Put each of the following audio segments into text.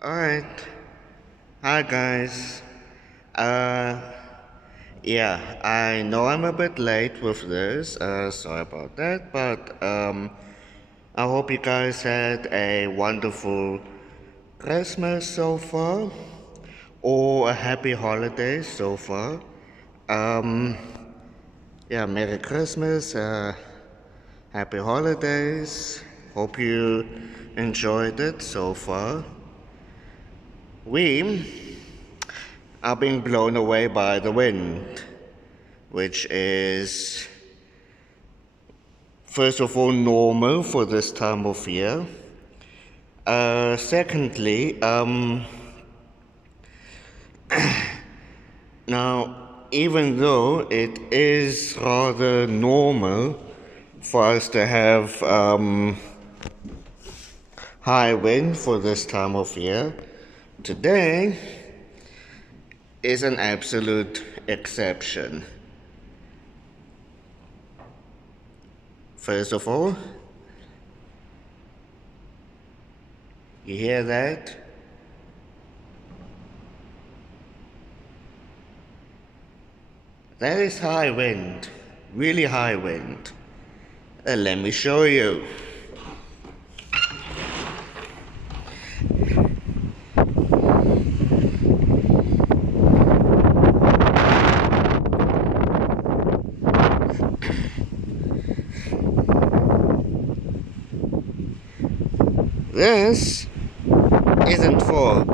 Alright. Hi guys. Uh yeah, I know I'm a bit late with this. Sorry about that, but I hope you guys had a wonderful Christmas so far or a happy holiday so far. Um yeah, Merry Christmas, happy holidays. Hope you enjoyed it so far. We are being blown away by the wind, which is, first of all, normal for this time of year. Secondly, now, even though it is rather normal for us to have high wind for this time of year, today is an absolute exception. First of all, you hear that? That is high wind, really high wind. Let me show you. This isn't fog,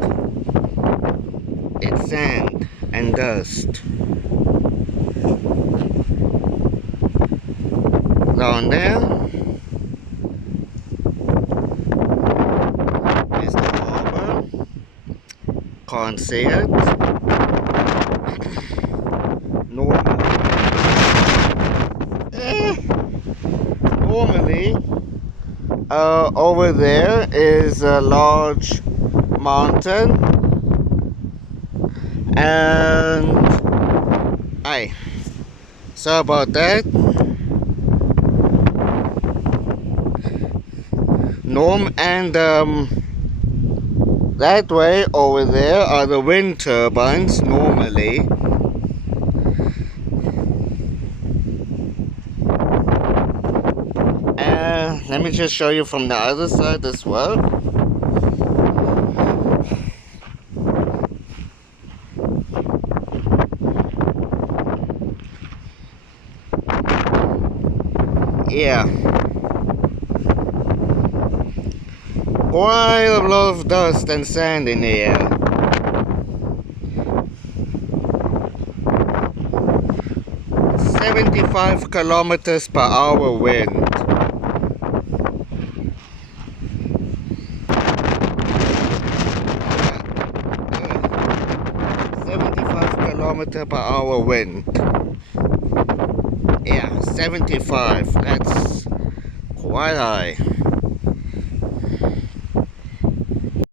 it's sand and dust. Down there is the harbor. Can't see it. Normally, over there is a large mountain, and sorry about that. That way over there are the wind turbines normally. Let me just show you from the other side as well. Yeah. Quite a lot of dust and sand in the air. "75 kilometers per hour wind." 75 kilometer per hour wind. Yeah, 75. That's quite high.